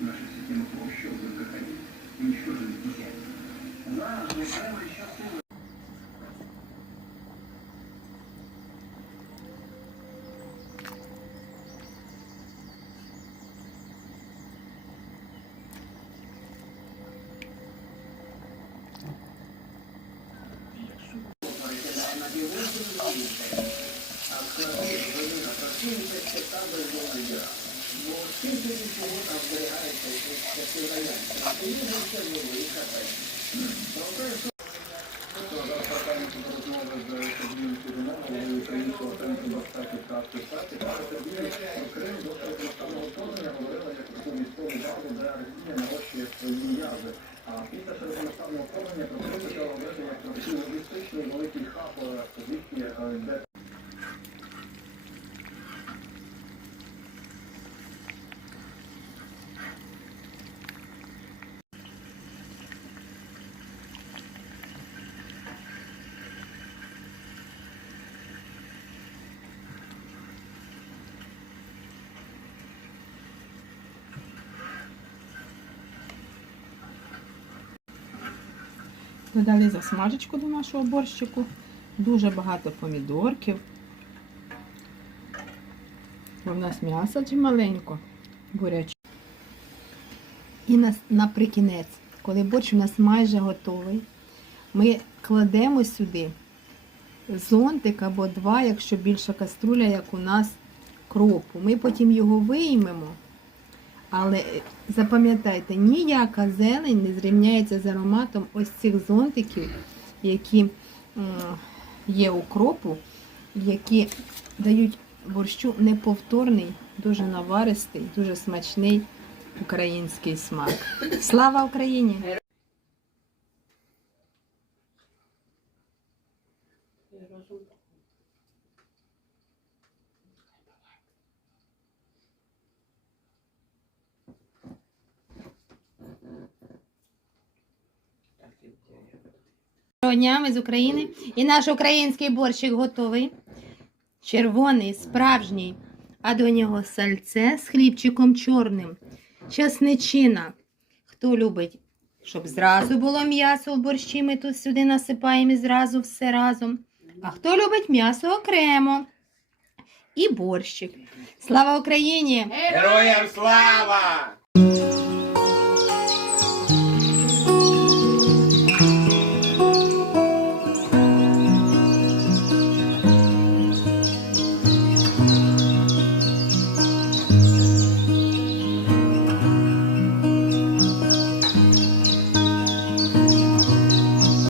наша система уничтожили детей. Крим до широкомасштабного вторгнення говорили як про військову базу, де нарощує свої м'язи. Після широкомасштабного вторгнення про Крим почали говорити як про великий хаб, е, е, де Додали засмажечку до нашого борщику. Дуже багато помідорків. Бо в нас м'ясо чималенько, бурячок. І на, наприкінець, коли борщ у нас майже готовий, ми кладемо сюди зонтик або два, якщо більша каструля, як у нас кропу. Ми потім його виймемо. Але запам'ятайте, ніяка зелень не зрівняється з ароматом ось цих зонтиків, які є у кропу, які дають борщу неповторний, дуже наваристий, дуже смачний український смак. Слава Україні! Доброго дня, ми з України. І наш український борщик готовий. Червоний, справжній. А до нього сальце з хлібчиком чорним. Часничина. Хто любить, щоб зразу було м'ясо в борщі, ми тут сюди насипаємо і зразу все разом. А хто любить м'ясо окремо. І борщик. Слава Україні! Героям слава!